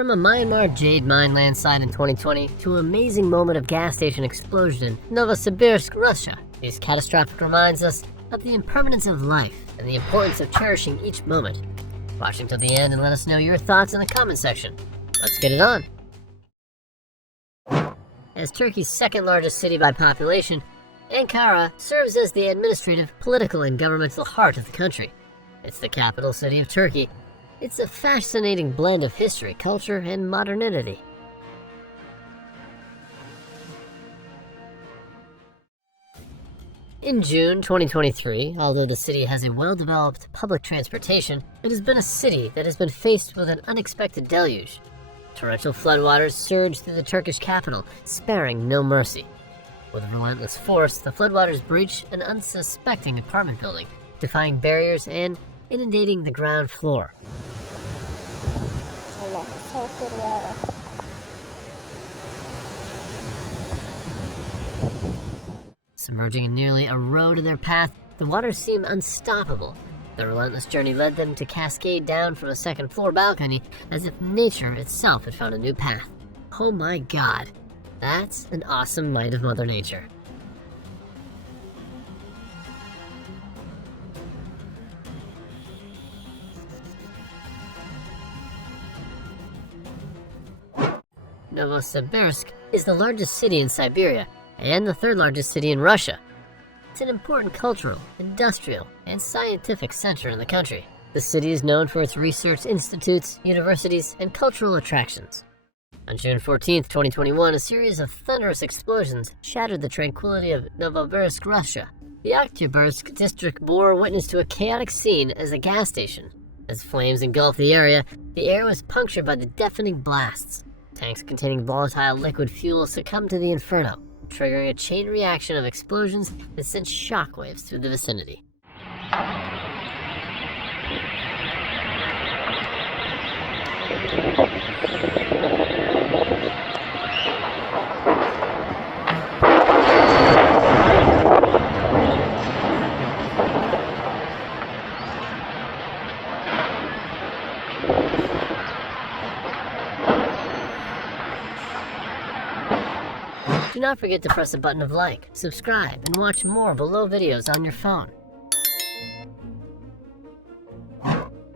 From a Myanmar jade mine landslide in 2020 to an amazing moment of gas station explosion in Novosibirsk, Russia, this catastrophic reminds us of the impermanence of life and the importance of cherishing each moment. Watch until the end and let us know your thoughts in the comment section. Let's get it on. As Turkey's second largest city by population, Ankara serves as the administrative, political, and governmental heart of the country. It's the capital city of Turkey. It's a fascinating blend of history, culture, and modernity. In June 2023, although the city has a well-developed public transportation, it has been a city that has been faced with an unexpected deluge. Torrential floodwaters surged through the Turkish capital, sparing no mercy. With relentless force, the floodwaters breached an unsuspecting apartment building, defying barriers and inundating the ground floor. Submerging and nearly a row to their path, the waters seemed unstoppable. The relentless journey led them to cascade down from a second-floor balcony as if nature itself had found a new path. Oh my god, that's an awesome might of Mother Nature. Novosibirsk is the largest city in Siberia and the third largest city in Russia. It's an important cultural, industrial, and scientific center in the country. The city is known for its research institutes, universities, and cultural attractions. On June 14, 2021, a series of thunderous explosions shattered the tranquility of Novosibirsk, Russia. The Oktyabrsk district bore witness to a chaotic scene as a gas station. As flames engulfed the area, the air was punctured by the deafening blasts. Tanks containing volatile liquid fuel succumbed to the inferno, triggering a chain reaction of explosions that sent shockwaves through the vicinity. Do not forget to press the button of like, subscribe, and watch more below videos on your phone.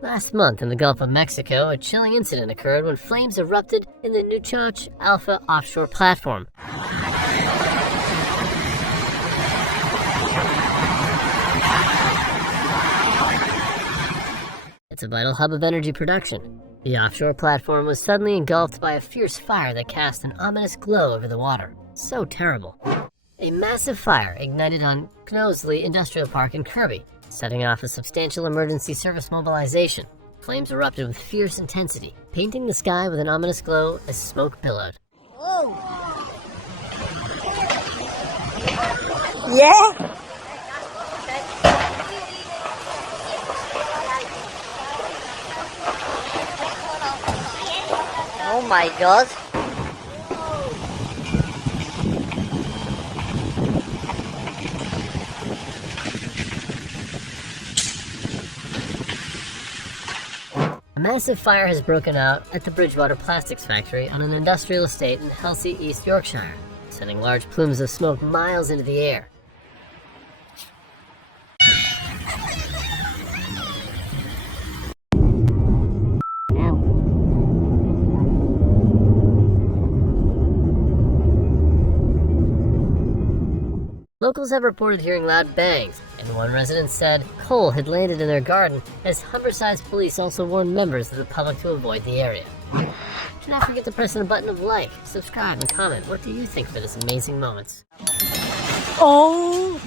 Last month in the Gulf of Mexico, a chilling incident occurred when flames erupted in the Nuchach Alpha offshore platform. It's a vital hub of energy production. The offshore platform was suddenly engulfed by a fierce fire that cast an ominous glow over the water. So terrible. A massive fire ignited on Knowsley Industrial Park in Kirby, setting off a substantial emergency service mobilization. Flames erupted with fierce intensity, painting the sky with an ominous glow as smoke billowed. Whoa! Yeah! Oh my god! A massive fire has broken out at the Bridgewater Plastics factory on an industrial estate in Helsey, East Yorkshire, sending large plumes of smoke miles into the air. Locals have reported hearing loud bangs, and one resident said coal had landed in their garden, as Humberside police also warned members of the public to avoid the area. Do not forget to press the button of like, subscribe, and comment. What do you think for this amazing moment? Oh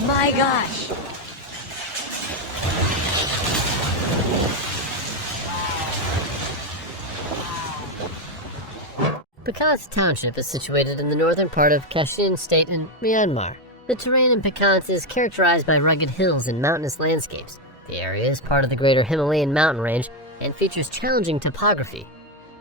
my gosh! Pakant Township is situated in the northern part of Kachin State in Myanmar. The terrain in Pakant is characterized by rugged hills and mountainous landscapes. The area is part of the greater Himalayan mountain range and features challenging topography.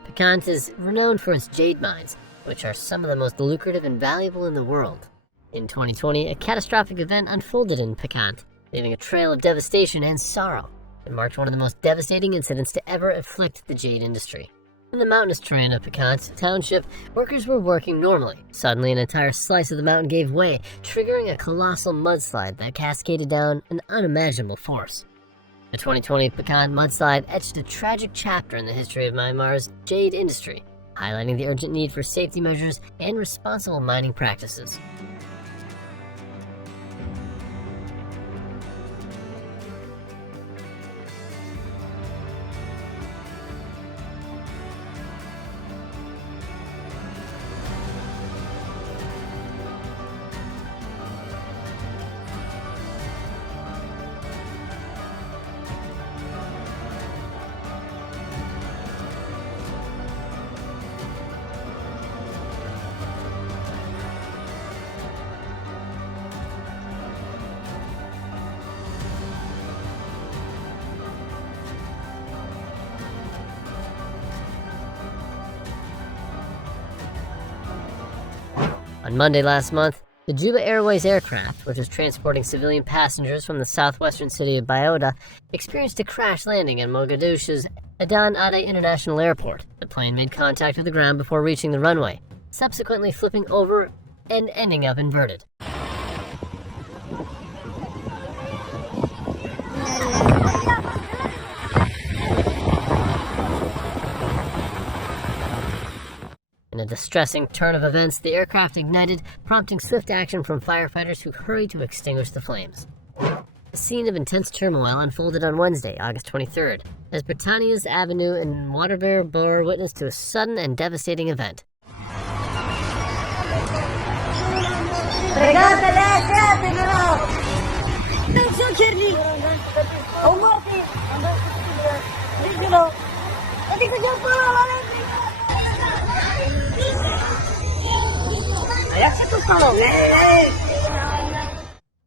Pakant is renowned for its jade mines, which are some of the most lucrative and valuable in the world. In 2020, a catastrophic event unfolded in Pakant, leaving a trail of devastation and sorrow. It marked one of the most devastating incidents to ever afflict the jade industry. In the mountainous terrain of Picant Township, workers were working normally. Suddenly, an entire slice of the mountain gave way, triggering a colossal mudslide that cascaded down an unimaginable force. The 2020 Picant mudslide etched a tragic chapter in the history of Myanmar's jade industry, highlighting the urgent need for safety measures and responsible mining practices. On Monday last month, the Juba Airways aircraft, which was transporting civilian passengers from the southwestern city of Biota, experienced a crash landing at Mogadishu's Adan Ade International Airport. The plane made contact with the ground before reaching the runway, subsequently flipping over and ending up inverted. In a distressing turn of events, the aircraft ignited, prompting swift action from firefighters who hurried to extinguish the flames. A scene of intense turmoil unfolded on Wednesday, August 23rd, as Britannia's Avenue and Waterbury bore witness to a sudden and devastating event.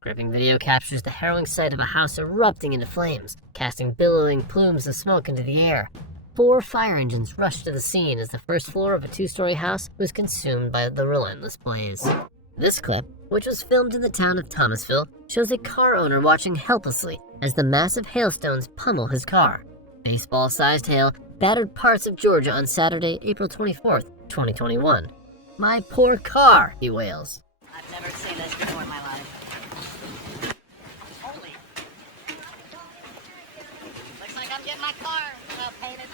Gripping video captures the harrowing sight of a house erupting into flames, casting billowing plumes of smoke into the air. 4 fire engines rushed to the scene as the first floor of a 2-story house was consumed by the relentless blaze. This clip, which was filmed in the town of Thomasville, shows a car owner watching helplessly as the massive hailstones pummel his car. Baseball-sized hail battered parts of Georgia on Saturday, April 24th, 2021. "My poor car," he wails. I've never seen this before in my life. Holy. Looks like I'm getting my car painted.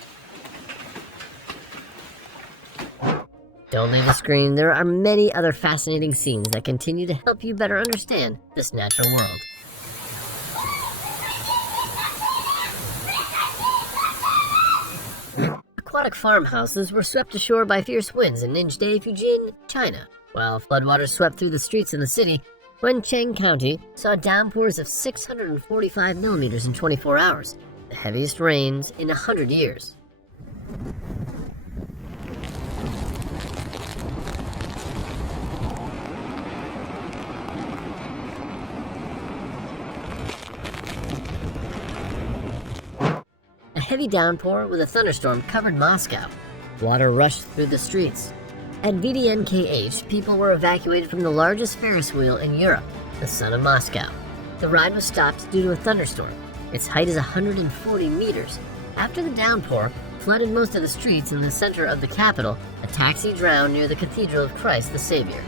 Don't leave the screen. There are many other fascinating scenes that continue to help you better understand this natural world. Aquatic farmhouses were swept ashore by fierce winds in Ningde, Fujian, China, while floodwaters swept through the streets in the city. Wencheng County saw downpours of 645 millimeters in 24 hours, the heaviest rains in 100 years. A heavy downpour with a thunderstorm covered Moscow. Water rushed through the streets. At VDNKH, people were evacuated from the largest Ferris wheel in Europe, the Sun of Moscow. The ride was stopped due to a thunderstorm. Its height is 140 meters. After the downpour flooded most of the streets in the center of the capital, a taxi drowned near the Cathedral of Christ the Savior.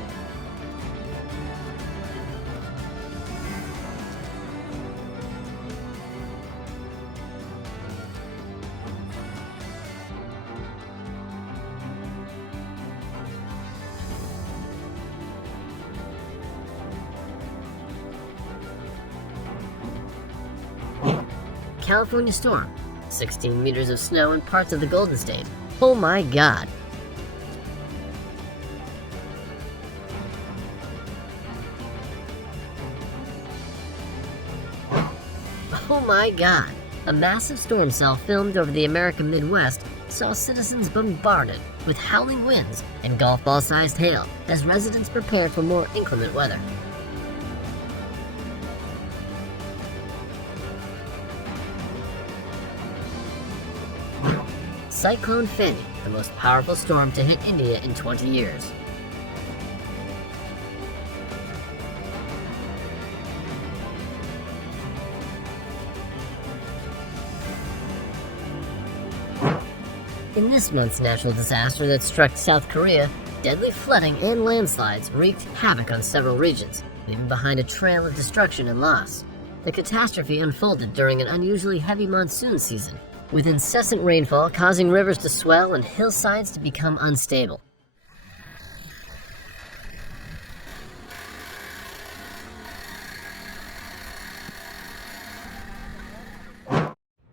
California storm, 16 meters of snow in parts of the Golden State. Oh my God. Oh my God. A massive storm cell filmed over the American Midwest saw citizens bombarded with howling winds and golf ball-sized hail as residents prepared for more inclement weather. Cyclone Fani, the most powerful storm to hit India in 20 years. In this month's natural disaster that struck South Korea, deadly flooding and landslides wreaked havoc on several regions, leaving behind a trail of destruction and loss. The catastrophe unfolded during an unusually heavy monsoon season, with incessant rainfall causing rivers to swell and hillsides to become unstable.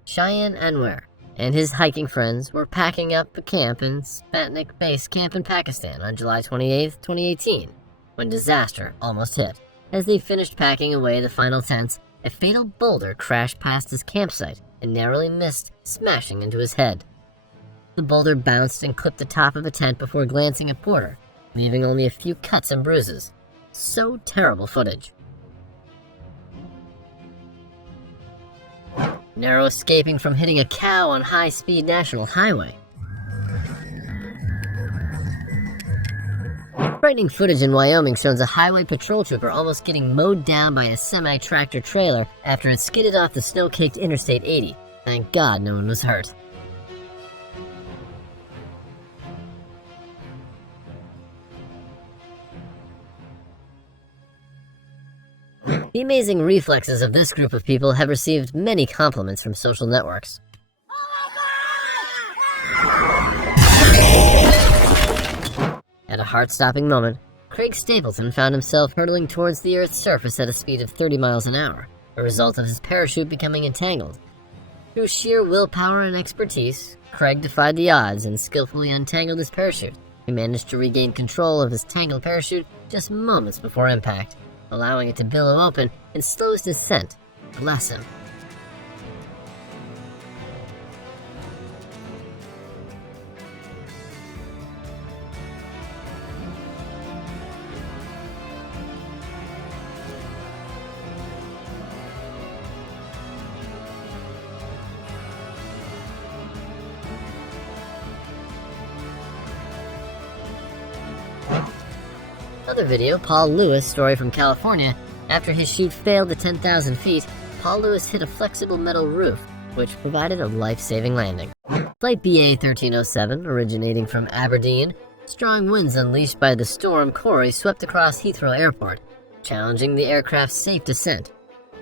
Cheyenne Anwar and his hiking friends were packing up a camp in Sputnik Base Camp in Pakistan on July 28, 2018, when disaster almost hit. As they finished packing away the final tents, a fatal boulder crashed past his campsite and narrowly missed smashing into his head. The boulder bounced and clipped the top of a tent before glancing at Porter, leaving only a few cuts and bruises. So terrible footage. Narrow escaping from hitting a cow on high-speed national highway. Frightening footage in Wyoming shows a highway patrol trooper almost getting mowed down by a semi-tractor trailer after it skidded off the snow-caked Interstate 80. Thank God no one was hurt. The amazing reflexes of this group of people have received many compliments from social networks. At a heart-stopping moment, Craig Stapleton found himself hurtling towards the Earth's surface at a speed of 30 miles an hour, a result of his parachute becoming entangled. Through sheer willpower and expertise, Craig defied the odds and skillfully untangled his parachute. He managed to regain control of his tangled parachute just moments before impact, allowing it to billow open and slow his descent. Bless him. Another video, Paul Lewis' story from California. After his chute failed at 10,000 feet, Paul Lewis hit a flexible metal roof, which provided a life-saving landing. Flight BA 1307, originating from Aberdeen, strong winds unleashed by the storm Corey swept across Heathrow Airport, challenging the aircraft's safe descent.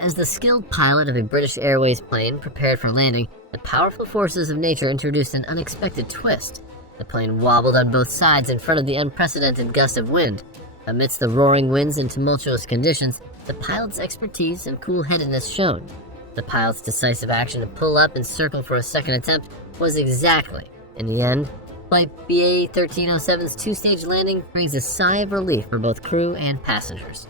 As the skilled pilot of a British Airways plane prepared for landing, the powerful forces of nature introduced an unexpected twist. The plane wobbled on both sides in front of the unprecedented gust of wind. Amidst the roaring winds and tumultuous conditions, the pilot's expertise and cool-headedness shone. The pilot's decisive action to pull up and circle for a second attempt was exactly, in the end, Flight BA 1307's two-stage landing brings a sigh of relief for both crew and passengers.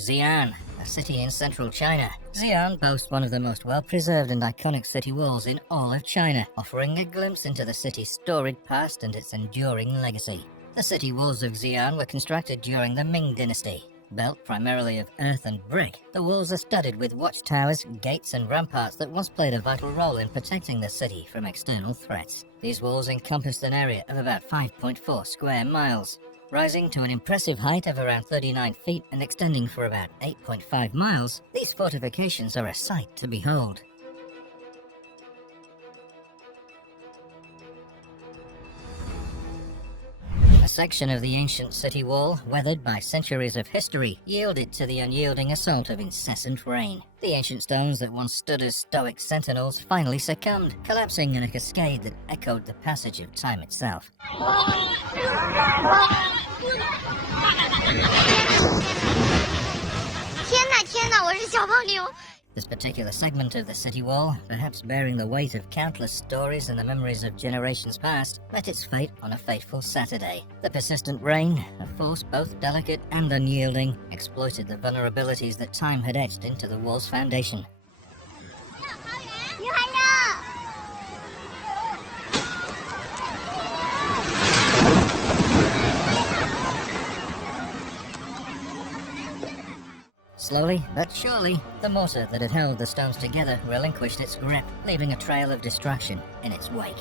Xi'an, a city in central China. Xi'an boasts one of the most well-preserved and iconic city walls in all of China, offering a glimpse into the city's storied past and its enduring legacy. The city walls of Xi'an were constructed during the Ming Dynasty. Built primarily of earth and brick, the walls are studded with watchtowers, gates and ramparts that once played a vital role in protecting the city from external threats. These walls encompassed an area of about 5.4 square miles. Rising to an impressive height of around 39 feet and extending for about 8.5 miles, these fortifications are a sight to behold. A section of the ancient city wall, weathered by centuries of history, yielded to the unyielding assault of incessant rain. The ancient stones that once stood as stoic sentinels finally succumbed, collapsing in a cascade that echoed the passage of time itself. This particular segment of the city wall, perhaps bearing the weight of countless stories and the memories of generations past, met its fate on a fateful Saturday. The persistent rain, a force both delicate and unyielding, exploited the vulnerabilities that time had etched into the wall's foundation. Slowly but surely, the mortar that had held the stones together relinquished its grip, leaving a trail of destruction in its wake.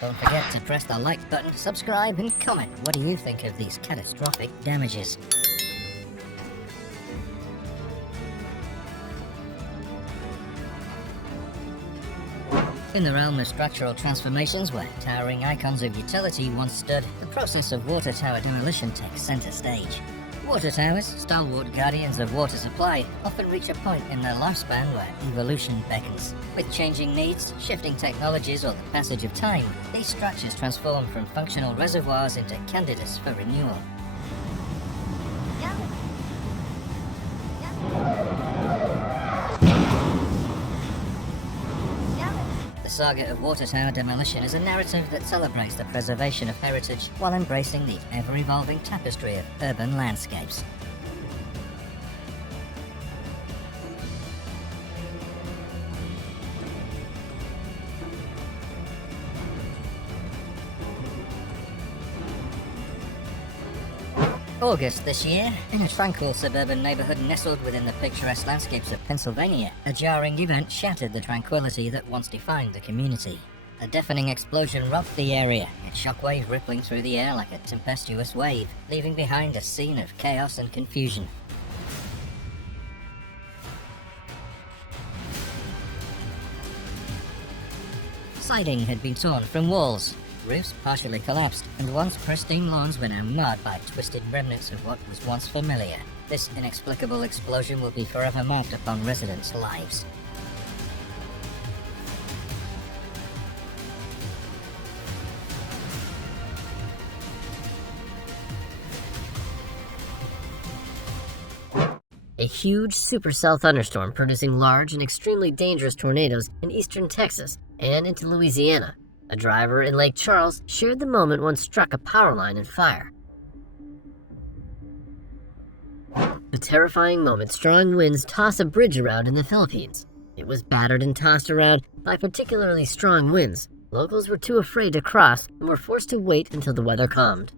Don't forget to press the like button, subscribe and comment what do you think of these catastrophic damages. In the realm of structural transformations where towering icons of utility once stood, the process of water tower demolition takes center stage. Water towers, stalwart guardians of water supply, often reach a point in their lifespan where evolution beckons. With changing needs, shifting technologies, or the passage of time, these structures transform from functional reservoirs into candidates for renewal. The saga of water tower demolition is a narrative that celebrates the preservation of heritage while embracing the ever-evolving tapestry of urban landscapes. August this year, in a tranquil suburban neighborhood nestled within the picturesque landscapes of Pennsylvania, a jarring event shattered the tranquility that once defined the community. A deafening explosion rocked the area, its shockwave rippling through the air like a tempestuous wave, leaving behind a scene of chaos and confusion. Siding had been torn from walls, roofs partially collapsed, and once pristine lawns were now marred by twisted remnants of what was once familiar. This inexplicable explosion will be forever marked upon residents' lives. A huge supercell thunderstorm producing large and extremely dangerous tornadoes in eastern Texas and into Louisiana. A driver in Lake Charles shared the moment one struck a power line in fire. A terrifying moment, strong winds toss a bridge around in the Philippines. It was battered and tossed around by particularly strong winds. Locals were too afraid to cross and were forced to wait until the weather calmed.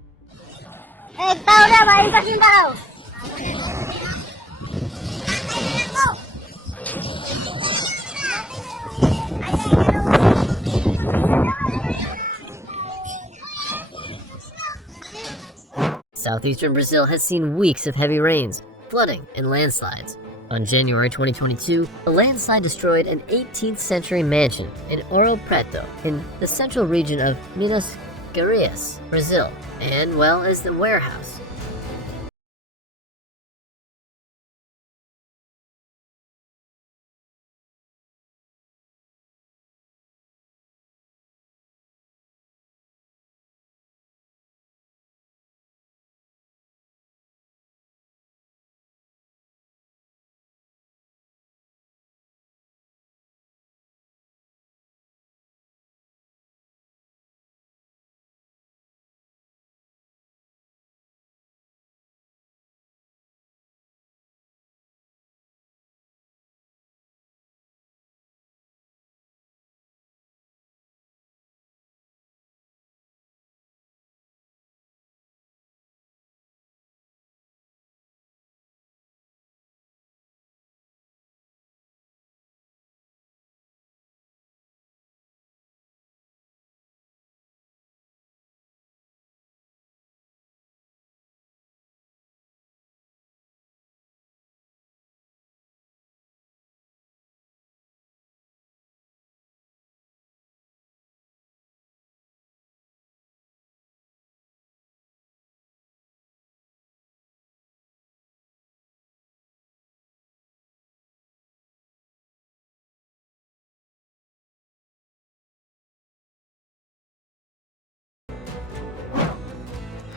Southeastern Brazil has seen weeks of heavy rains, flooding, and landslides. On January 2022, a landslide destroyed an 18th century mansion in Ouro Preto in the central region of Minas Gerais, Brazil, and well as the warehouse.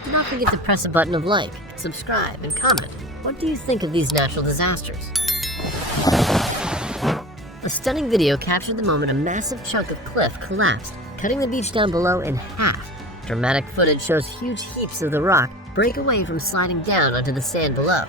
Do not forget to press a button of like, subscribe, and comment. What do you think of these natural disasters? A stunning video captured the moment a massive chunk of cliff collapsed, cutting the beach down below in half. Dramatic footage shows huge heaps of the rock break away from sliding down onto the sand below.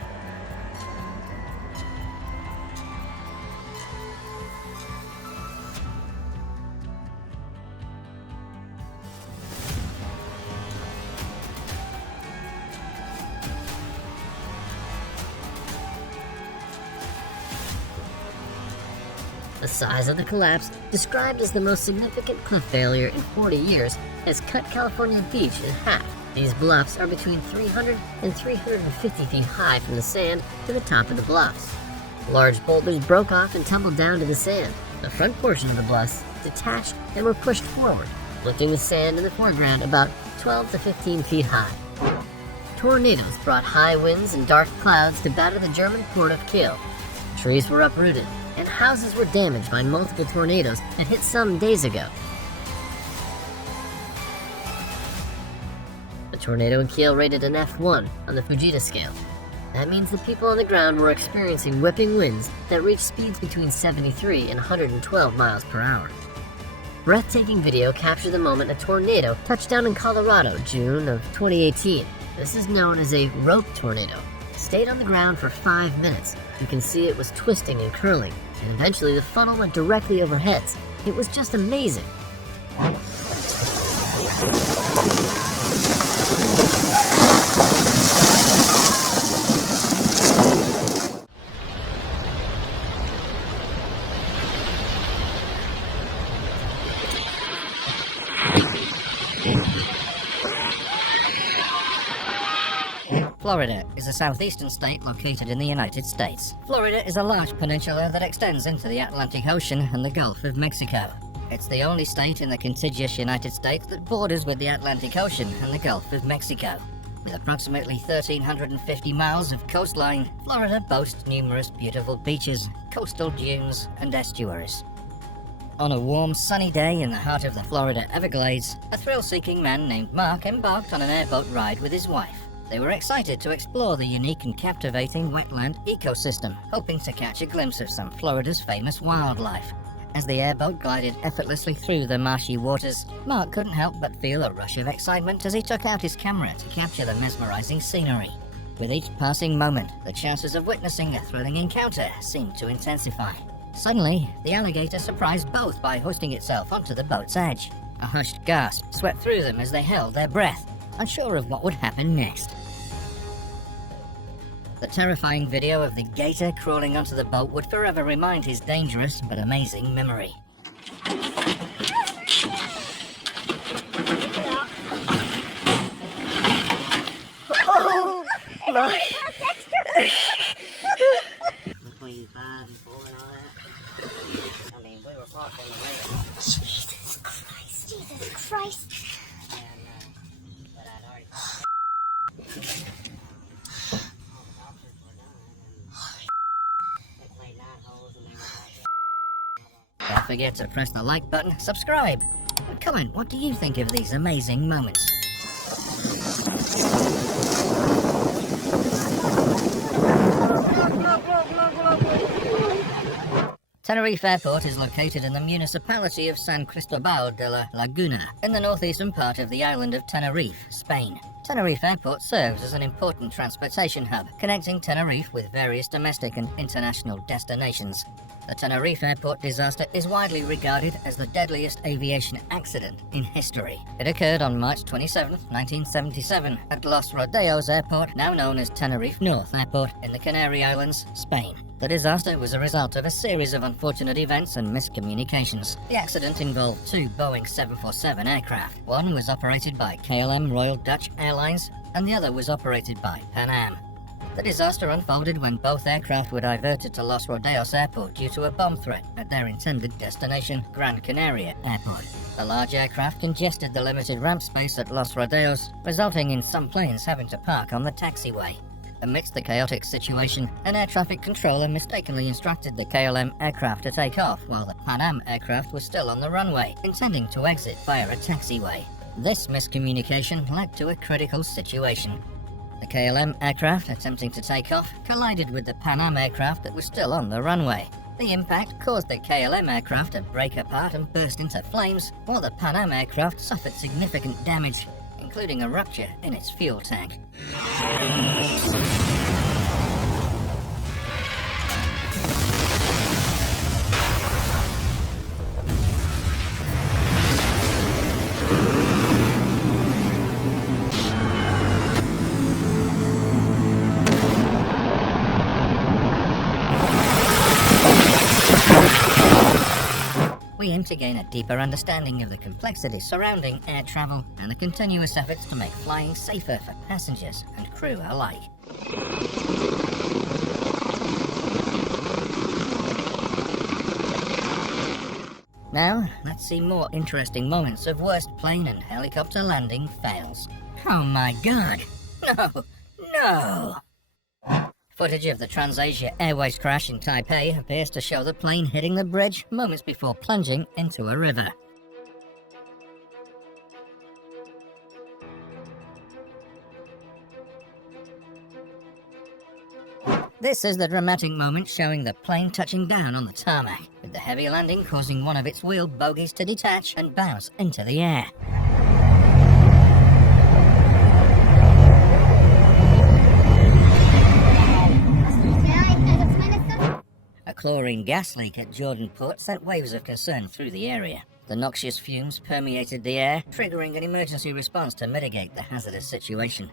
The size of the collapse, described as the most significant cliff failure in 40 years, has cut California Beach in half. These bluffs are between 300 and 350 feet high from the sand to the top of the bluffs. Large boulders broke off and tumbled down to the sand. The front portion of the bluffs detached and were pushed forward, lifting the sand in the foreground about 12 to 15 feet high. Tornadoes brought high winds and dark clouds to batter the German port of Kiel. Trees were uprooted, and houses were damaged by multiple tornadoes that hit some days ago. The tornado in Kiel rated an F1 on the Fujita scale. That means the people on the ground were experiencing whipping winds that reached speeds between 73 and 112 miles per hour. Breathtaking video captured the moment a tornado touched down in Colorado, June of 2018. This is known as a rope tornado. It stayed on the ground for 5 minutes. You can see it was twisting and curling, and eventually the funnel went directly over heads. It was just amazing. Florida is a southeastern state located in the United States. Florida is a large peninsula that extends into the Atlantic Ocean and the Gulf of Mexico. It's the only state in the contiguous United States that borders with the Atlantic Ocean and the Gulf of Mexico. With approximately 1,350 miles of coastline, Florida boasts numerous beautiful beaches, coastal dunes, and estuaries. On a warm, sunny day in the heart of the Florida Everglades, a thrill-seeking man named Mark embarked on an airboat ride with his wife. They were excited to explore the unique and captivating wetland ecosystem, hoping to catch a glimpse of some Florida's famous wildlife. As the airboat glided effortlessly through the marshy waters, Mark couldn't help but feel a rush of excitement as he took out his camera to capture the mesmerizing scenery. With each passing moment, the chances of witnessing a thrilling encounter seemed to intensify. Suddenly, the alligator surprised both by hoisting itself onto the boat's edge. A hushed gasp swept through them as they held their breath, unsure of what would happen next. The terrifying video of the gator crawling onto the boat would forever remind his dangerous but amazing memory. Oh, my. Between 5 and 4 and all that. I mean, we were parked on the lake. Jesus Christ, Jesus Christ. But I'd already Don't forget to press the like button, subscribe, and comment what do you think of these amazing moments. Tenerife Airport is located in the municipality of San Cristobal de la Laguna, in the northeastern part of the island of Tenerife, Spain. Tenerife Airport serves as an important transportation hub, connecting Tenerife with various domestic and international destinations. The Tenerife Airport disaster is widely regarded as the deadliest aviation accident in history. It occurred on March 27, 1977, at Los Rodeos Airport, now known as Tenerife North Airport, in the Canary Islands, Spain. The disaster was a result of a series of unfortunate events and miscommunications. The accident involved 2 Boeing 747 aircraft. One was operated by KLM Royal Dutch Airlines, and the other was operated by Pan Am. The disaster unfolded when both aircraft were diverted to Los Rodeos Airport due to a bomb threat at their intended destination, Gran Canaria Airport. The large aircraft congested the limited ramp space at Los Rodeos, resulting in some planes having to park on the taxiway. Amidst the chaotic situation, an air traffic controller mistakenly instructed the KLM aircraft to take off while the Pan Am aircraft was still on the runway, intending to exit via a taxiway. This miscommunication led to a critical situation. The KLM aircraft, attempting to take off, collided with the Pan Am aircraft that was still on the runway. The impact caused the KLM aircraft to break apart and burst into flames, while the Pan Am aircraft suffered significant damage, including a rupture in its fuel tank. We aim to gain a deeper understanding of the complexities surrounding air travel and the continuous efforts to make flying safer for passengers and crew alike. Now, let's see more interesting moments of worst plane and helicopter landing fails. Oh my god! No! No! Footage of the Transasia Airways crash in Taipei appears to show the plane hitting the bridge moments before plunging into a river. This is the dramatic moment showing the plane touching down on the tarmac, with the heavy landing causing one of its wheel bogies to detach and bounce into the air. A chlorine gas leak at Jordan Port sent waves of concern through the area. The noxious fumes permeated the air, triggering an emergency response to mitigate the hazardous situation.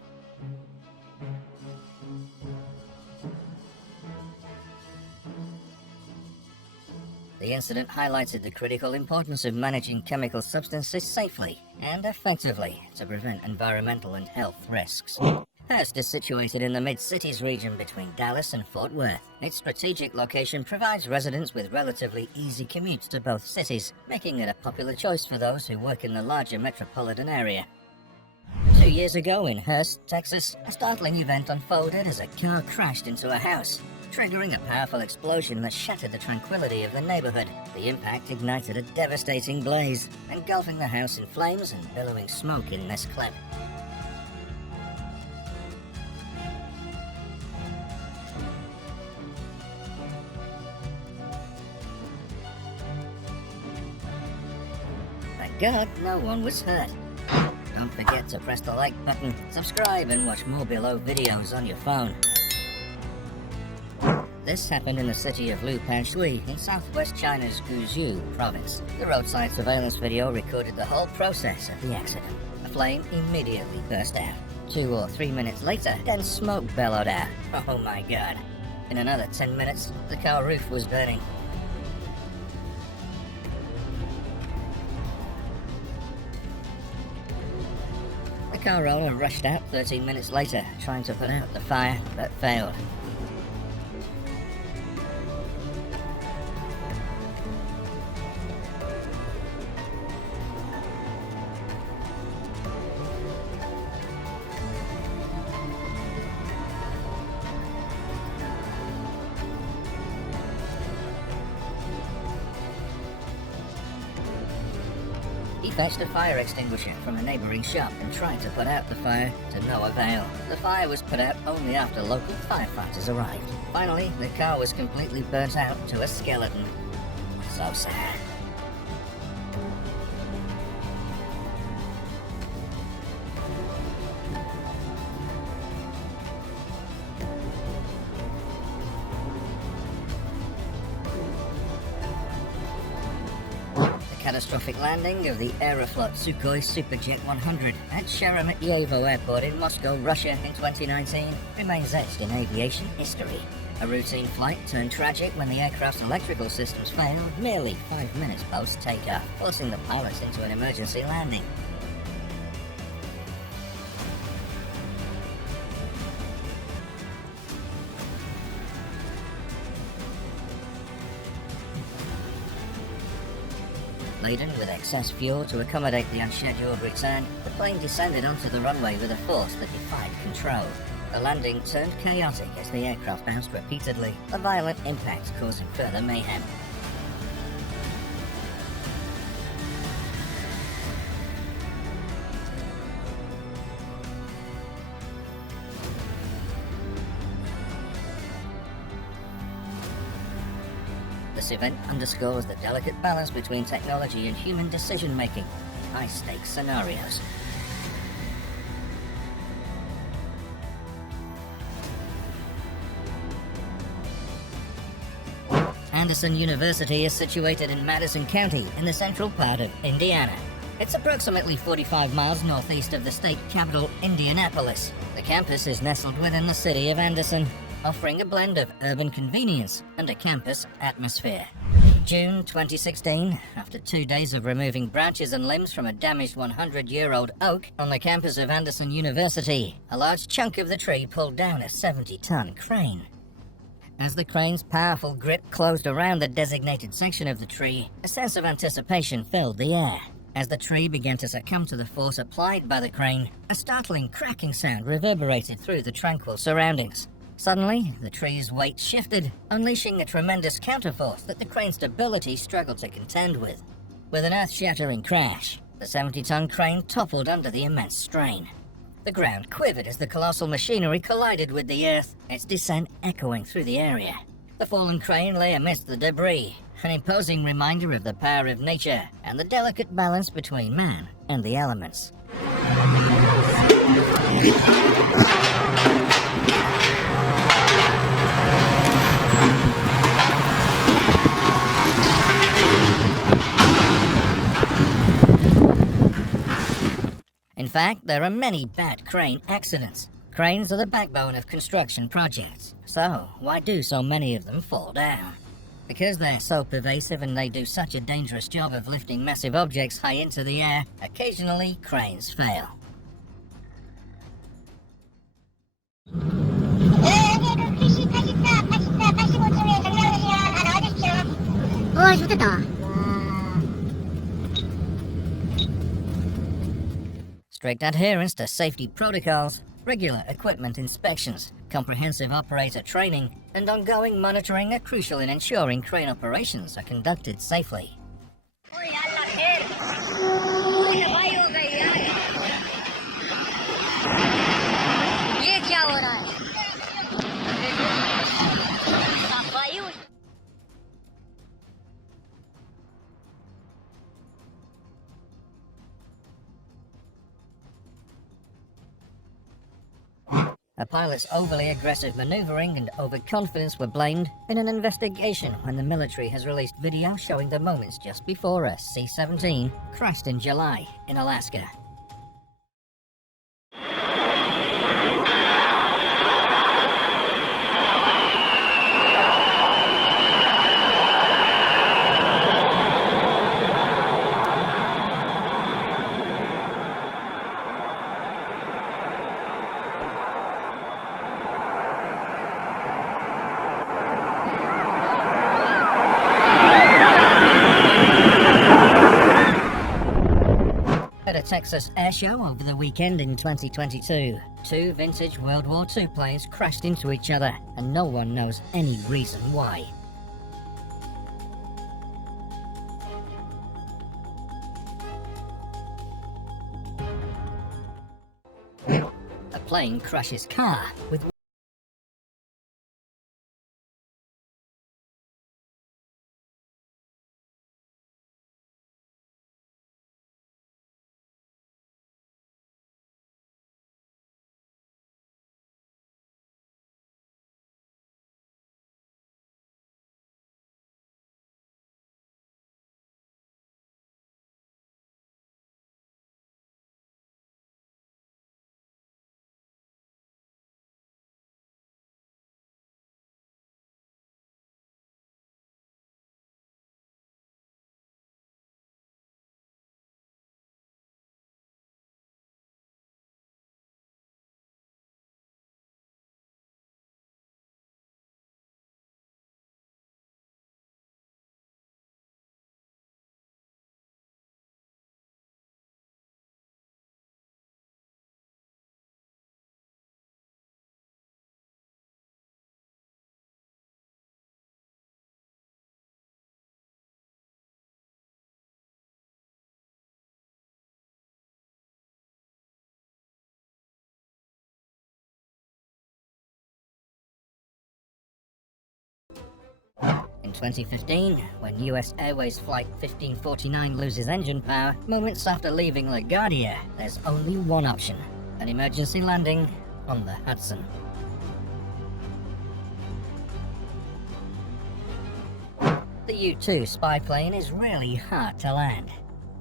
The incident highlighted the critical importance of managing chemical substances safely and effectively to prevent environmental and health risks. Hearst is situated in the Mid-Cities region between Dallas and Fort Worth. Its strategic location provides residents with relatively easy commutes to both cities, making it a popular choice for those who work in the larger metropolitan area. 2 years ago in Hearst, Texas, a startling event unfolded as a car crashed into a house, triggering a powerful explosion that shattered the tranquility of the neighborhood. The impact ignited a devastating blaze, engulfing the house in flames and billowing smoke in this clip. Thank God no one was hurt. Don't forget to press the like button, subscribe and watch more below videos on your phone. This happened in the city of Lupanshui in southwest China's Guizhou province. The roadside surveillance video recorded the whole process of the accident. The flame immediately burst out. 2 or 3 minutes later, dense smoke bellowed out. Oh my god. In another 10 minutes, the car roof was burning. The car owner rushed out 13 minutes later, trying to put out the fire, but failed. He fetched a fire extinguisher from a neighbouring shop and tried to put out the fire to no avail. The fire was put out only after local firefighters arrived. Finally, the car was completely burnt out to a skeleton. So sad. Catastrophic landing of the Aeroflot Sukhoi Superjet 100 at Sheremetyevo Airport in Moscow, Russia in 2019 remains etched in aviation history. A routine flight turned tragic when the aircraft's electrical systems failed merely 5 minutes post-takeoff, forcing the pilots into an emergency landing. Laden with excess fuel to accommodate the unscheduled return, the plane descended onto the runway with a force that defied control. The landing turned chaotic as the aircraft bounced repeatedly, a violent impact causing further mayhem. The This event underscores the delicate balance between technology and human decision-making. High-stakes scenarios. Anderson University is situated in Madison County in the central part of Indiana. It's approximately 45 miles northeast of the state capital, Indianapolis. The campus is nestled within the city of Anderson, offering a blend of urban convenience and a campus atmosphere. June 2016, after 2 days of removing branches and limbs from a damaged 100-year-old oak on the campus of Anderson University, a large chunk of the tree pulled down a 70-ton crane. As the crane's powerful grip closed around the designated section of the tree, a sense of anticipation filled the air. As the tree began to succumb to the force applied by the crane, a startling cracking sound reverberated through the tranquil surroundings. Suddenly, the tree's weight shifted, unleashing a tremendous counterforce that the crane's stability struggled to contend with. With an earth-shattering crash, the 70-ton crane toppled under the immense strain. The ground quivered as the colossal machinery collided with the earth, its descent echoing through the area. The fallen crane lay amidst the debris, an imposing reminder of the power of nature and the delicate balance between man and the elements. In fact, there are many bad crane accidents. Cranes are the backbone of construction projects, so why do so many of them fall down? Because they're so pervasive and they do such a dangerous job of lifting massive objects high into the air, occasionally cranes fail. Strict adherence to safety protocols, regular equipment inspections, comprehensive operator training, and ongoing monitoring are crucial in ensuring crane operations are conducted safely. A pilot's overly aggressive maneuvering and overconfidence were blamed in an investigation when the military has released video showing the moments just before a C-17 crashed in July in Alaska. At a Texas air show over the weekend in 2022, 2 vintage World War II planes crashed into each other, and no one knows any reason why. A plane crashes car with In 2015, when US Airways Flight 1549 loses engine power, moments after leaving LaGuardia, there's only one option: an emergency landing on the Hudson. The U-2 spy plane is really hard to land.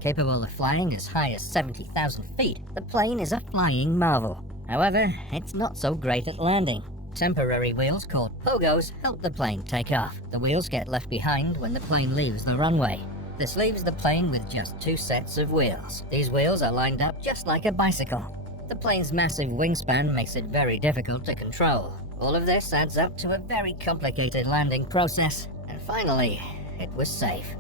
Capable of flying as high as 70,000 feet, the plane is a flying marvel. However, it's not so great at landing. Temporary wheels called pogos help the plane take off. The wheels get left behind when the plane leaves the runway. This leaves the plane with just 2 sets of wheels. These wheels are lined up just like a bicycle. The plane's massive wingspan makes it very difficult to control. All of this adds up to a very complicated landing process, and finally, it was safe.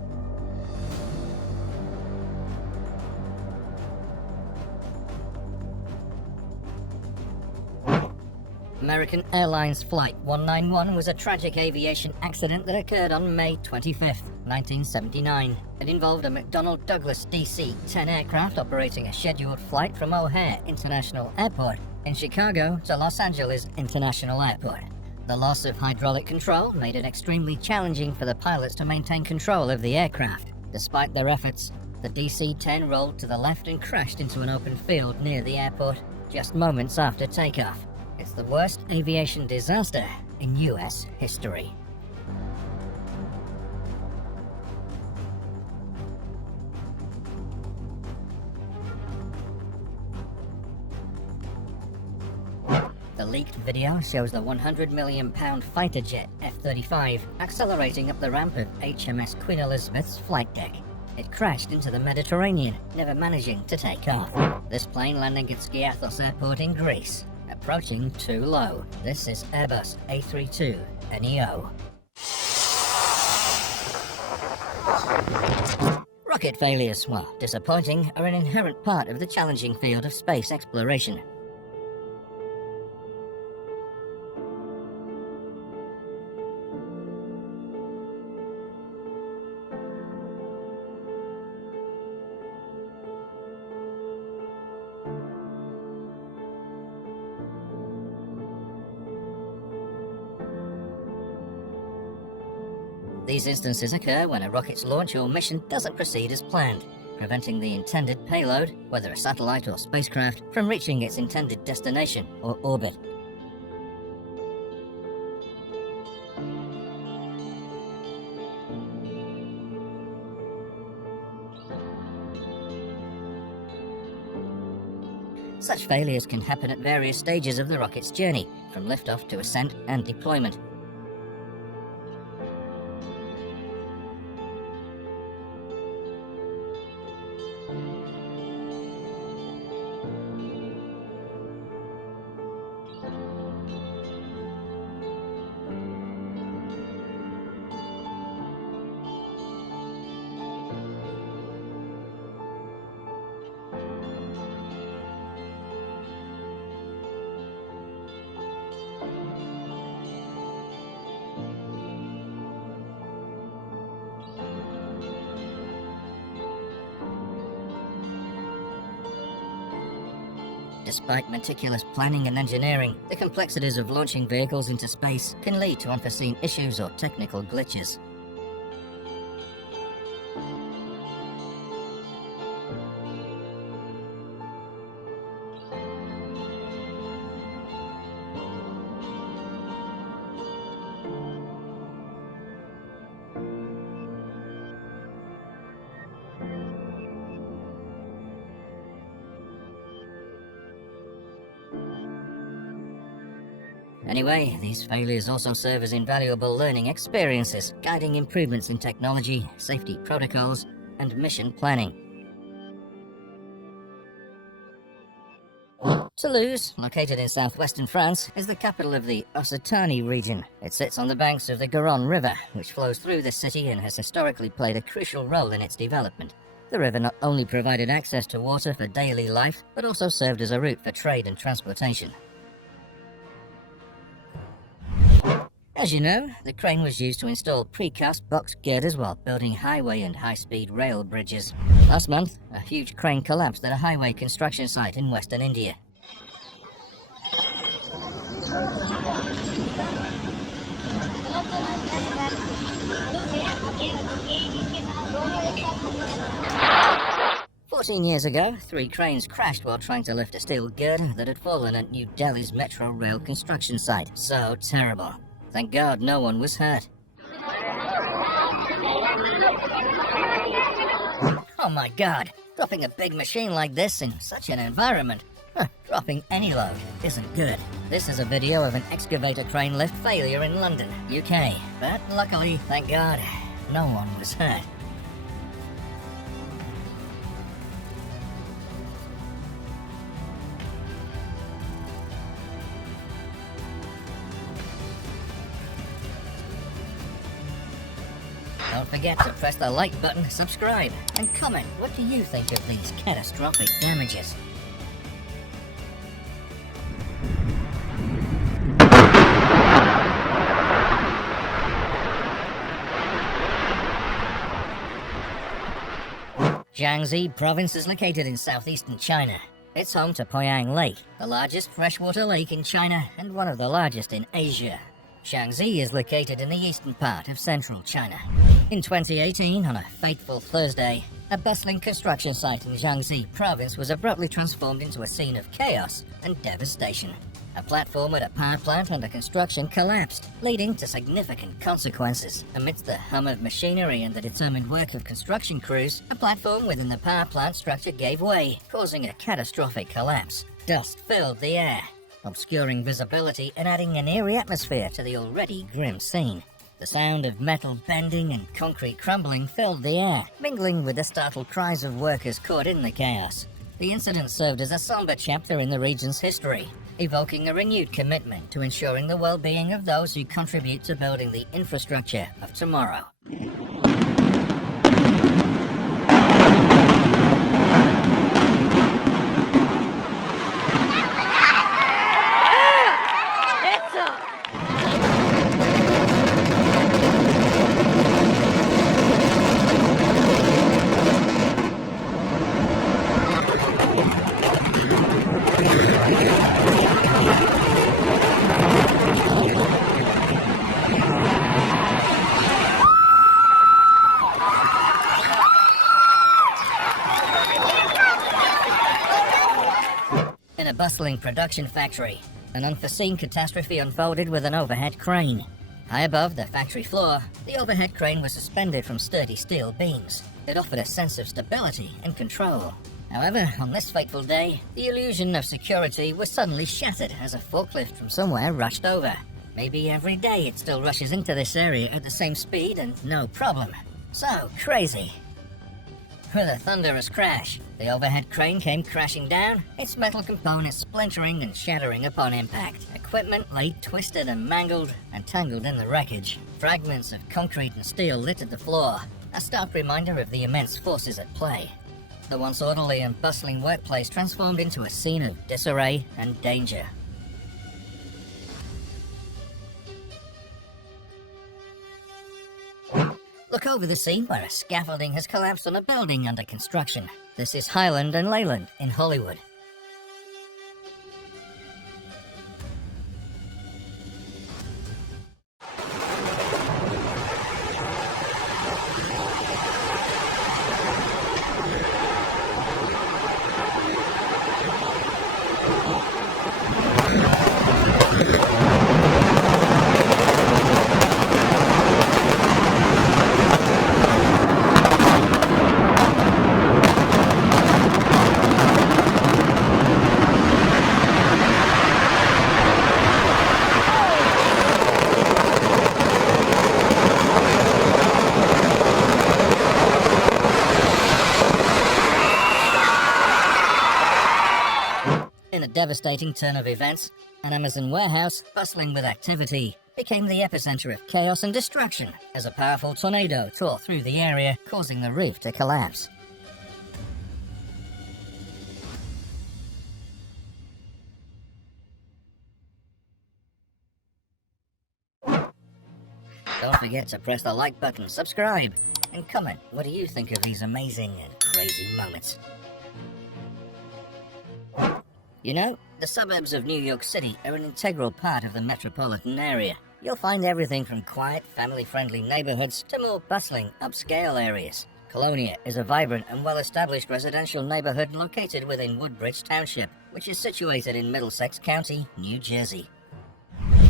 American Airlines Flight 191 was a tragic aviation accident that occurred on May 25, 1979. It involved a McDonnell Douglas DC-10 aircraft operating a scheduled flight from O'Hare International Airport in Chicago to Los Angeles International Airport. The loss of hydraulic control made it extremely challenging for the pilots to maintain control of the aircraft. Despite their efforts, the DC-10 rolled to the left and crashed into an open field near the airport just moments after takeoff. It's the worst aviation disaster in US history. The leaked video shows the £100 million fighter jet F-35 accelerating up the ramp of HMS Queen Elizabeth's flight deck. It crashed into the Mediterranean, never managing to take off. This plane landing at Skiathos Airport in Greece, approaching too low. This is Airbus A32neo. Rocket failures, while disappointing, are an inherent part of the challenging field of space exploration. These instances occur when a rocket's launch or mission doesn't proceed as planned, preventing the intended payload, whether a satellite or spacecraft, from reaching its intended destination or orbit. Such failures can happen at various stages of the rocket's journey, from liftoff to ascent and deployment. Despite meticulous planning and engineering, the complexities of launching vehicles into space can lead to unforeseen issues or technical glitches. Anyway, these failures also serve as invaluable learning experiences, guiding improvements in technology, safety protocols, and mission planning. Toulouse, located in southwestern France, is the capital of the Occitanie region. It sits on the banks of the Garonne River, which flows through the city and has historically played a crucial role in its development. The river not only provided access to water for daily life, but also served as a route for trade and transportation. As you know, the crane was used to install precast box girders while building highway and high-speed rail bridges. Last month, a huge crane collapsed at a highway construction site in western India. "14 years ago, 3 cranes crashed while trying to lift a steel girder that had fallen at New Delhi's metro rail construction site. So terrible. Thank God no one was hurt." "Oh my God, dropping a big machine like this in such an environment. Dropping any load isn't good." This is a video of an excavator crane lift failure in London, UK. But luckily, thank God, no one was hurt. Don't forget to press the like button, subscribe, and comment what do you think of these catastrophic damages. Jiangxi province is located in southeastern China. It's home to Poyang Lake, the largest freshwater lake in China and one of the largest in Asia. Jiangxi is located in the eastern part of central China. In 2018, on a fateful Thursday, a bustling construction site in Jiangxi province was abruptly transformed into a scene of chaos and devastation. A platform at a power plant under construction collapsed, leading to significant consequences. Amidst the hum of machinery and the determined work of construction crews, a platform within the power plant structure gave way, causing a catastrophic collapse. Dust filled the air, obscuring visibility and adding an eerie atmosphere to the already grim scene. The sound of metal bending and concrete crumbling filled the air, mingling with the startled cries of workers caught in the chaos. The incident served as a somber chapter in the region's history, evoking a renewed commitment to ensuring the well-being of those who contribute to building the infrastructure of tomorrow. In a bustling production factory, an unforeseen catastrophe unfolded with an overhead crane. High above the factory floor, the overhead crane was suspended from sturdy steel beams. It offered a sense of stability and control. However, on this fateful day, the illusion of security was suddenly shattered as a forklift from somewhere rushed over. Maybe every day it still rushes into this area at the same speed and no problem. So crazy. With a thunderous crash, the overhead crane came crashing down, its metal components splintering and shattering upon impact. Equipment lay twisted and mangled and tangled in the wreckage. Fragments of concrete and steel littered the floor, a stark reminder of the immense forces at play. The once orderly and bustling workplace transformed into a scene of disarray and danger. Look over the scene where a scaffolding has collapsed on a building under construction. This is Highland and Leyland in Hollywood. In a devastating turn of events, an Amazon warehouse, bustling with activity, became the epicenter of chaos and destruction as a powerful tornado tore through the area, causing the roof to collapse. Don't forget to press the like button, subscribe, and comment what do you think of these amazing and crazy moments. You know, the suburbs of New York City are an integral part of the metropolitan area. You'll find everything from quiet, family-friendly neighborhoods to more bustling, upscale areas. Colonia is a vibrant and well-established residential neighborhood located within Woodbridge Township, which is situated in Middlesex County, New Jersey.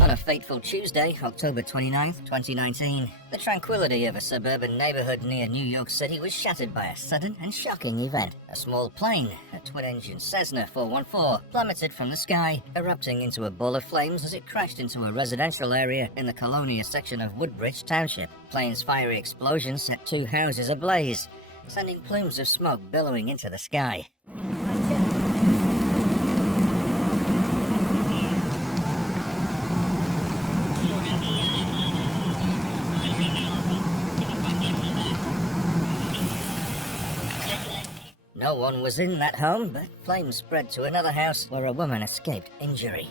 On a fateful Tuesday, October 29, 2019, the tranquility of a suburban neighborhood near New York City was shattered by a sudden and shocking event. A small plane, a twin-engine Cessna 414, plummeted from the sky, erupting into a ball of flames as it crashed into a residential area in the Colonia section of Woodbridge Township. The plane's fiery explosion set 2 houses ablaze, sending plumes of smoke billowing into the sky. No one was in that home, but flames spread to another house where a woman escaped injury.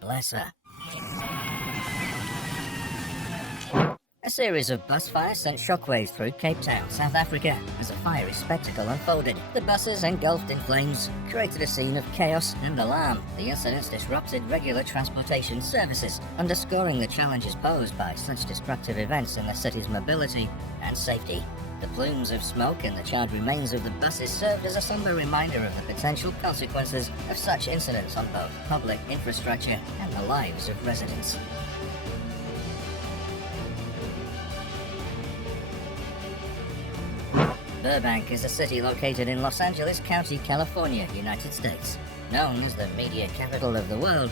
Bless her. A series of bus fires sent shockwaves through Cape Town, South Africa, as a fiery spectacle unfolded. The buses, engulfed in flames, created a scene of chaos and alarm. The incidents disrupted regular transportation services, underscoring the challenges posed by such destructive events in the city's mobility and safety. The plumes of smoke and the charred remains of the buses served as a somber reminder of the potential consequences of such incidents on both public infrastructure and the lives of residents. Burbank is a city located in Los Angeles County, California, United States. Known as the media capital of the world,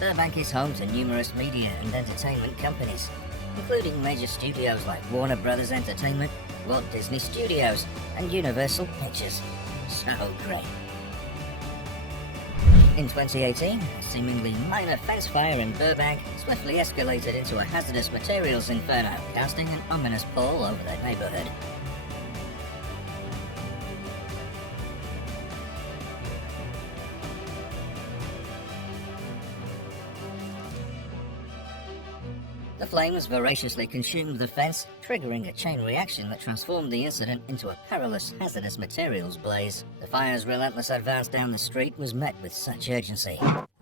Burbank is home to numerous media and entertainment companies, including major studios like Warner Brothers Entertainment, Walt Disney Studios, and Universal Pictures. So great. In 2018, a seemingly minor fence fire in Burbank swiftly escalated into a hazardous materials inferno, casting an ominous pall over the neighborhood. The flames voraciously consumed the fence, triggering a chain reaction that transformed the incident into a perilous, hazardous materials blaze. The fire's relentless advance down the street was met with such urgency.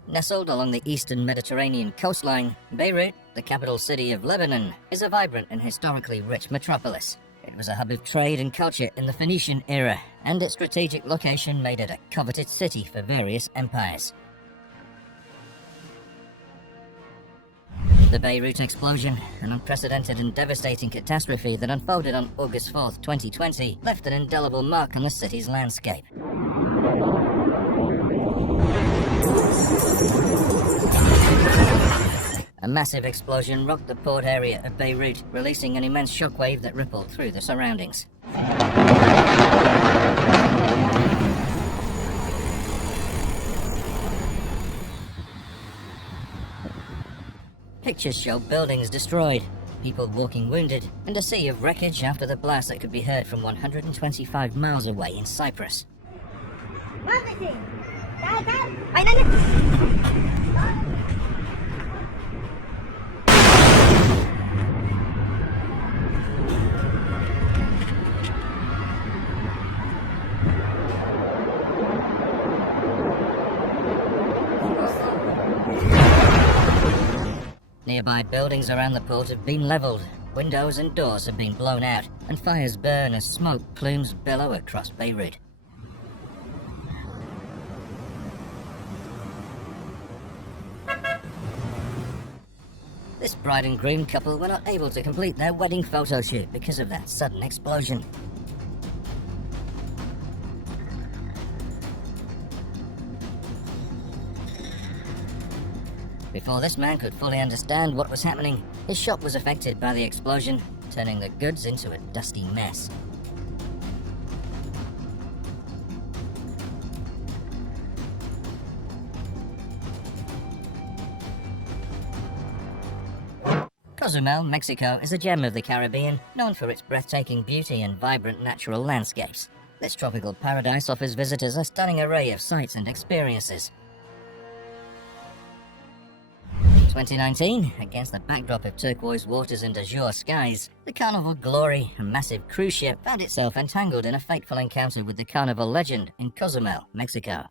Nestled along the eastern Mediterranean coastline, Beirut, the capital city of Lebanon, is a vibrant and historically rich metropolis. It was a hub of trade and culture in the Phoenician era, and its strategic location made it a coveted city for various empires. The Beirut explosion, an unprecedented and devastating catastrophe that unfolded on August 4, 2020, left an indelible mark on the city's landscape. A massive explosion rocked the port area of Beirut, releasing an immense shockwave that rippled through the surroundings. Pictures show buildings destroyed, people walking wounded, and a sea of wreckage after the blast that could be heard from 125 miles away in Cyprus. Nearby buildings around the port have been leveled, windows and doors have been blown out, and fires burn as smoke plumes billow across Beirut. This bride and groom couple were not able to complete their wedding photo shoot because of that sudden explosion. Before this man could fully understand what was happening, his shop was affected by the explosion, turning the goods into a dusty mess. Cozumel, Mexico is a gem of the Caribbean, known for its breathtaking beauty and vibrant natural landscapes. This tropical paradise offers visitors a stunning array of sights and experiences. 2019, against the backdrop of turquoise waters and azure skies, the Carnival Glory, a massive cruise ship, found itself entangled in a fateful encounter with the Carnival legend in Cozumel, Mexico.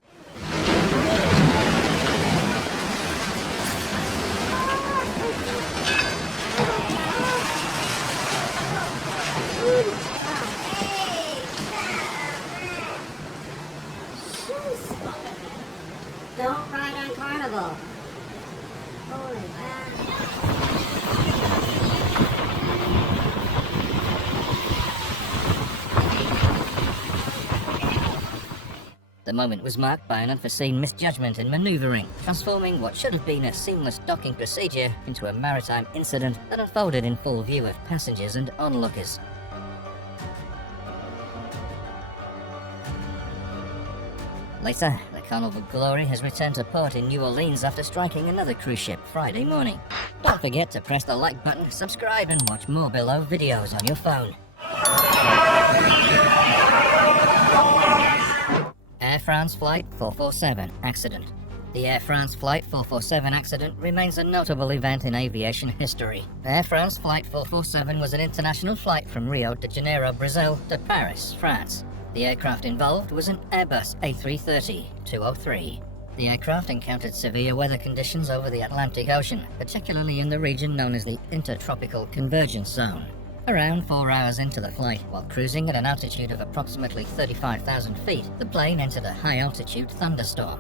The moment was marked by an unforeseen misjudgment in maneuvering, transforming what should have been a seamless docking procedure into a maritime incident that unfolded in full view of passengers and onlookers. Later, the Carnival Glory has returned to port in New Orleans after striking another cruise ship Friday morning. Don't forget to press the like button, subscribe, and watch more below videos on your phone. Air France Flight 447 accident. The Air France Flight 447 accident remains a notable event in aviation history. Air France Flight 447 was an international flight from Rio de Janeiro, Brazil to Paris, France. The aircraft involved was an Airbus A330-203. The aircraft encountered severe weather conditions over the Atlantic Ocean, particularly in the region known as the Intertropical Convergence Zone. Around 4 hours into the flight, while cruising at an altitude of approximately 35,000 feet, the plane entered a high-altitude thunderstorm.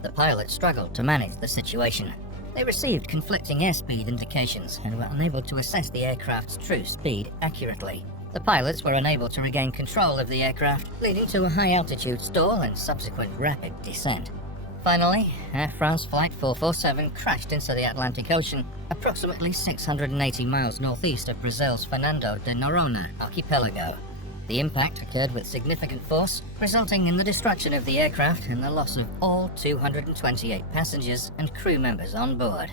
The pilot struggled to manage the situation. They received conflicting airspeed indications and were unable to assess the aircraft's true speed accurately. The pilots were unable to regain control of the aircraft, leading to a high-altitude stall and subsequent rapid descent. Finally, Air France Flight 447 crashed into the Atlantic Ocean, approximately 680 miles northeast of Brazil's Fernando de Noronha archipelago. The impact occurred with significant force, resulting in the destruction of the aircraft and the loss of all 228 passengers and crew members on board.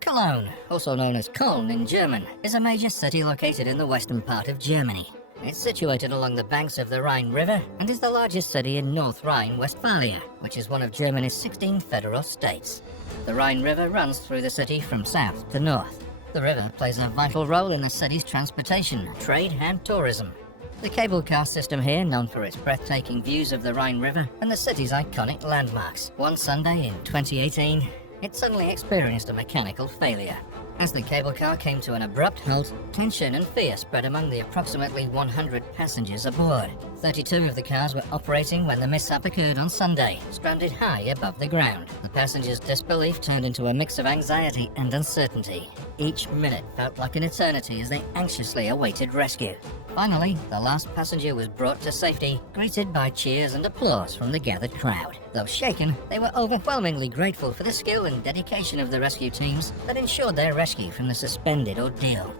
Cologne, also known as Köln in German, is a major city located in the western part of Germany. It's situated along the banks of the Rhine River and is the largest city in North Rhine-Westphalia, which is one of Germany's 16 federal states. The Rhine River runs through the city from south to north. The river plays a vital role in the city's transportation, trade, and tourism. The cable car system here, known for its breathtaking views of the Rhine River and the city's iconic landmarks. One Sunday in 2018, it suddenly experienced a mechanical failure. As the cable car came to an abrupt halt, tension and fear spread among the approximately 100 passengers aboard. 32 of the cars were operating when the mishap occurred on Sunday, stranded high above the ground. The passengers' disbelief turned into a mix of anxiety and uncertainty. Each minute felt like an eternity as they anxiously awaited rescue. Finally, the last passenger was brought to safety, greeted by cheers and applause from the gathered crowd. Though shaken, they were overwhelmingly grateful for the skill and dedication of the rescue teams that ensured their rescue from the suspended ordeal.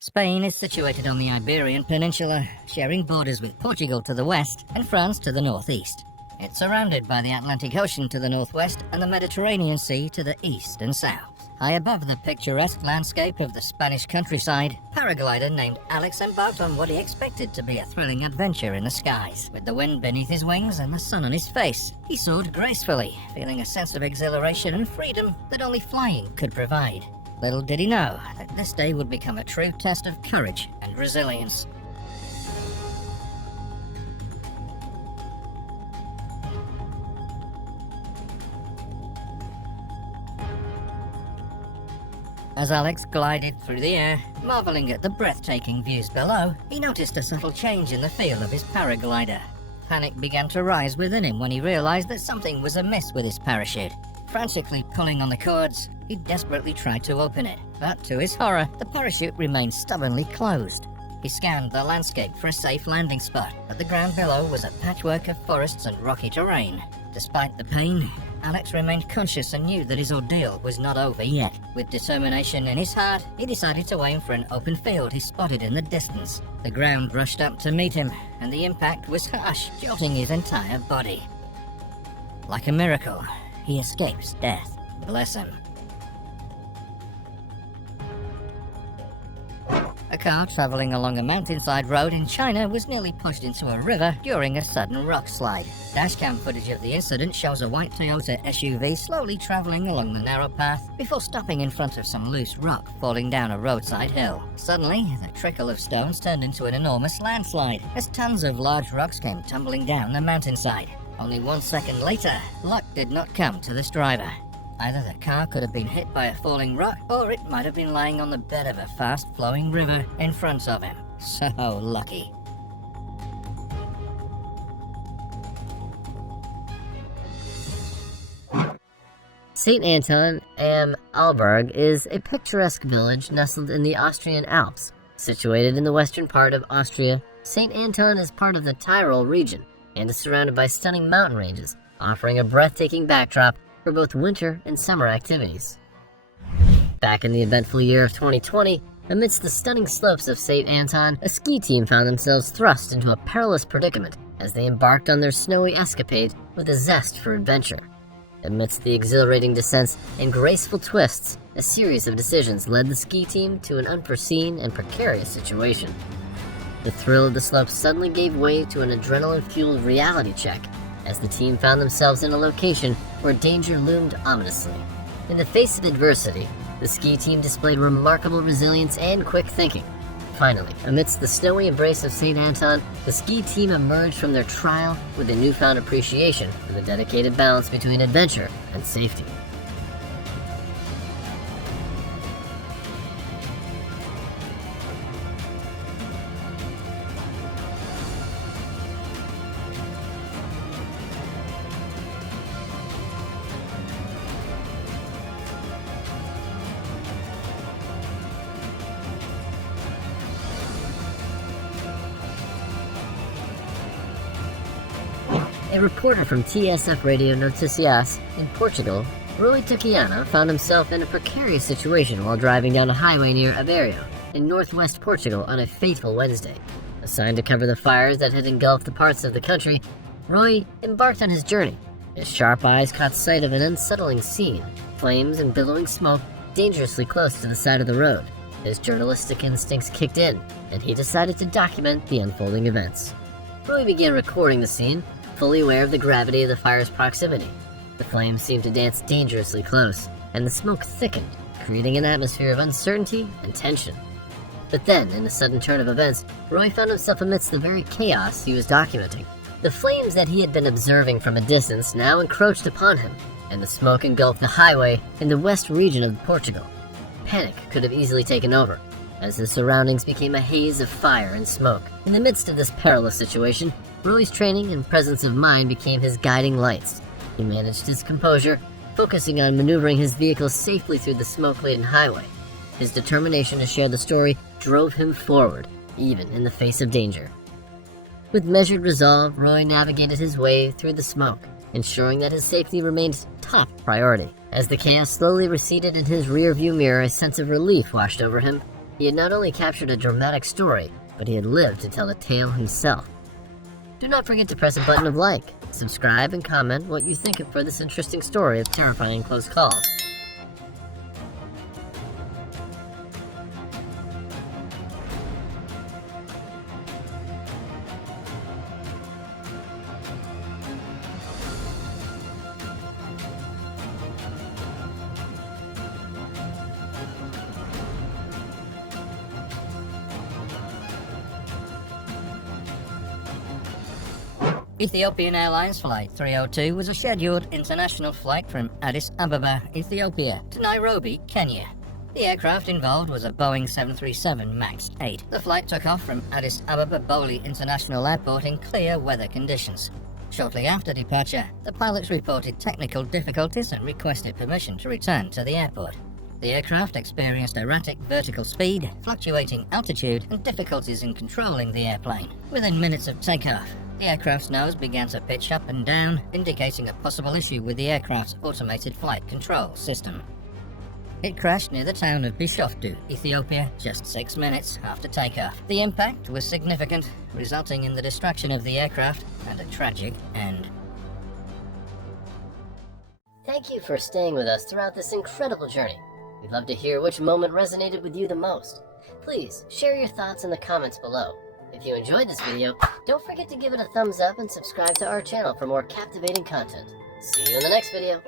Spain is situated on the Iberian Peninsula, sharing borders with Portugal to the west and France to the northeast. It's surrounded by the Atlantic Ocean to the northwest and the Mediterranean Sea to the east and south. High above the picturesque landscape of the Spanish countryside, paraglider named Alex embarked on what he expected to be a thrilling adventure in the skies. With the wind beneath his wings and the sun on his face, he soared gracefully, feeling a sense of exhilaration and freedom that only flying could provide. Little did he know that this day would become a true test of courage and resilience. As Alex glided through the air, marveling at the breathtaking views below, he noticed a subtle change in the feel of his paraglider. Panic began to rise within him when he realized that something was amiss with his parachute. Frantically pulling on the cords, he desperately tried to open it, but to his horror, the parachute remained stubbornly closed. He scanned the landscape for a safe landing spot, but the ground below was a patchwork of forests and rocky terrain. Despite the pain, Alex remained conscious and knew that his ordeal was not over yet. With determination in his heart, he decided to aim for an open field he spotted in the distance. The ground rushed up to meet him, and the impact was harsh, jolting his entire body. Like a miracle, he escapes death. Bless him. A car traveling along a mountainside road in China was nearly pushed into a river during a sudden rock slide. Dashcam footage of the incident shows a white Toyota SUV slowly traveling along the narrow path before stopping in front of some loose rock falling down a roadside hill. Suddenly, the trickle of stones turned into an enormous landslide as tons of large rocks came tumbling down the mountainside. Only 1 second later, luck did not come to this driver. Either the car could have been hit by a falling rock, or it might have been lying on the bed of a fast-flowing river in front of him. So lucky. St. Anton am Arlberg is a picturesque village nestled in the Austrian Alps. Situated in the western part of Austria, St. Anton is part of the Tyrol region and is surrounded by stunning mountain ranges, offering a breathtaking backdrop for both winter and summer activities. Back in the eventful year of 2020, amidst the stunning slopes of St. Anton, a ski team found themselves thrust into a perilous predicament as they embarked on their snowy escapade with a zest for adventure. Amidst the exhilarating descents and graceful twists, a series of decisions led the ski team to an unforeseen and precarious situation. The thrill of the slopes suddenly gave way to an adrenaline-fueled reality check as the team found themselves in a location where danger loomed ominously. In the face of adversity, the ski team displayed remarkable resilience and quick thinking. Finally, amidst the snowy embrace of St. Anton, the ski team emerged from their trial with a newfound appreciation for the dedicated balance between adventure and safety. A reporter from TSF Radio Noticias in Portugal, Rui Tuquiana found himself in a precarious situation while driving down a highway near Aveiro in northwest Portugal on a fateful Wednesday. Assigned to cover the fires that had engulfed the parts of the country, Rui embarked on his journey. His sharp eyes caught sight of an unsettling scene, flames and billowing smoke dangerously close to the side of the road. His journalistic instincts kicked in, and he decided to document the unfolding events. Rui began recording the scene, fully aware of the gravity of the fire's proximity. The flames seemed to dance dangerously close, and the smoke thickened, creating an atmosphere of uncertainty and tension. But then, in a sudden turn of events, Roy found himself amidst the very chaos he was documenting. The flames that he had been observing from a distance now encroached upon him, and the smoke engulfed the highway in the west region of Portugal. Panic could have easily taken over, as the surroundings became a haze of fire and smoke. In the midst of this perilous situation, Roy's training and presence of mind became his guiding lights. He managed his composure, focusing on maneuvering his vehicle safely through the smoke-laden highway. His determination to share the story drove him forward, even in the face of danger. With measured resolve, Roy navigated his way through the smoke, ensuring that his safety remained top priority. As the chaos slowly receded in his rearview mirror, a sense of relief washed over him. He had not only captured a dramatic story, but he had lived to tell the tale himself. Do not forget to press a button of like, subscribe, and comment what you think for this interesting story of terrifying close calls. Ethiopian Airlines Flight 302 was a scheduled international flight from Addis Ababa, Ethiopia, to Nairobi, Kenya. The aircraft involved was a Boeing 737 MAX 8. The flight took off from Addis Ababa Bole International Airport in clear weather conditions. Shortly after departure, the pilots reported technical difficulties and requested permission to return to the airport. The aircraft experienced erratic vertical speed, fluctuating altitude, and difficulties in controlling the airplane. Within minutes of takeoff, the aircraft's nose began to pitch up and down, indicating a possible issue with the aircraft's automated flight control system. It crashed near the town of Bishoftu, Ethiopia, just 6 minutes after takeoff. The impact was significant, resulting in the destruction of the aircraft and a tragic end. Thank you for staying with us throughout this incredible journey. We'd love to hear which moment resonated with you the most. Please share your thoughts in the comments below. If you enjoyed this video, don't forget to give it a thumbs up and subscribe to our channel for more captivating content. See you in the next video.